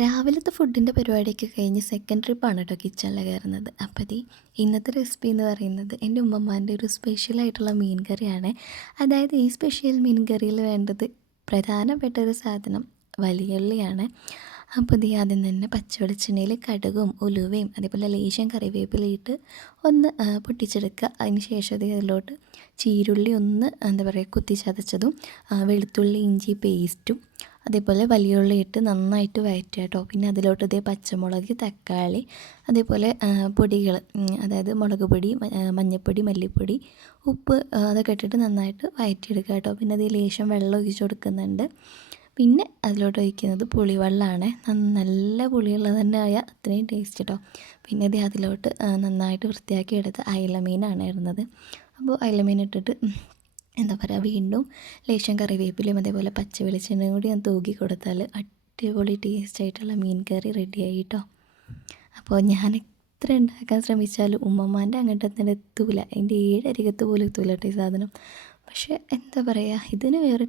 രാവിലത്തെ ഫുഡിൻ്റെ പരിപാടിയൊക്കെ കഴിഞ്ഞ് സെക്കൻഡ് ട്രിപ്പാണ് കേട്ടോ കിച്ചണിൽ കയറുന്നത്. അപ്പോൾ ഇന്നത്തെ റെസിപ്പി എന്ന് പറയുന്നത് എൻ്റെ ഉമ്മമ്മാൻ്റെ ഒരു സ്പെഷ്യലായിട്ടുള്ള മീൻ കറിയാണ്. അതായത് ഈ സ്പെഷ്യൽ മീൻ കറിയിൽ വേണ്ടത് പ്രധാനപ്പെട്ട ഒരു സാധനം വലിയുള്ളിയാണ്. അപ്പോൾ ആദ്യം തന്നെ പച്ചവെളിച്ചെണ്ണയിൽ കടുകും ഉലുവയും അതേപോലെ ലേശം കറിവേപ്പിലയിട്ട് ഒന്ന് പൊട്ടിച്ചെടുക്കുക. അതിന് ശേഷം അതിലോട്ട് ചീരുള്ളി ഒന്ന് എന്താ പറയുക കുത്തി ചതച്ചതും വെളുത്തുള്ളി ഇഞ്ചി പേസ്റ്റും അതേപോലെ വലിയുള്ളി ഇട്ട് നന്നായിട്ട് വഴറ്റുക കേട്ടോ. പിന്നെ അതിലോട്ട് പച്ചമുളക് തക്കാളി അതേപോലെ പൊടികൾ, അതായത് മുളക് പൊടി മഞ്ഞൾപ്പൊടി മല്ലിപ്പൊടി ഉപ്പ് അതൊക്കെ ഇട്ടിട്ട് നന്നായിട്ട് വഴറ്റിയെടുക്കുക കേട്ടോ. പിന്നെ അതിൽ ലേശം വെള്ളം ഒഴിച്ച് കൊടുക്കുന്നുണ്ട്. പിന്നെ അതിലോട്ട് ഒഴിക്കുന്നത് പുളിവെള്ളമാണ്. നല്ല പുളിയുള്ളത് തന്നെ ആയാൽ അത്രയും ടേസ്റ്റ് കേട്ടോ. പിന്നെ അതിലോട്ട് നന്നായിട്ട് വൃത്തിയാക്കി എടുത്ത് അയലമീനാണ് ഇടുന്നത്. അപ്പോൾ അയലമീൻ ഇട്ടിട്ട് എന്താ പറയുക, വീണ്ടും ലേശം കറിവേപ്പിലയും അതേപോലെ പച്ച വെളിച്ചെണ്ണയും കൂടി ഞാൻ തൂക്കി കൊടുത്താൽ അടിപൊളി ടേസ്റ്റ് ആയിട്ടുള്ള മീൻ കറി റെഡിയായി കേട്ടോ. അപ്പോൾ ഞാൻ എത്ര ഉണ്ടാക്കാൻ ശ്രമിച്ചാലും ഉമ്മമ്മാൻ്റെ അങ്ങോട്ടത്തിന് എത്തൂല, എൻ്റെ 7 അരികത്ത് പോലും എത്തൂല കേട്ടോ ഈ സാധനം. പക്ഷേ എന്താ പറയുക, ഇതിന് വേറെ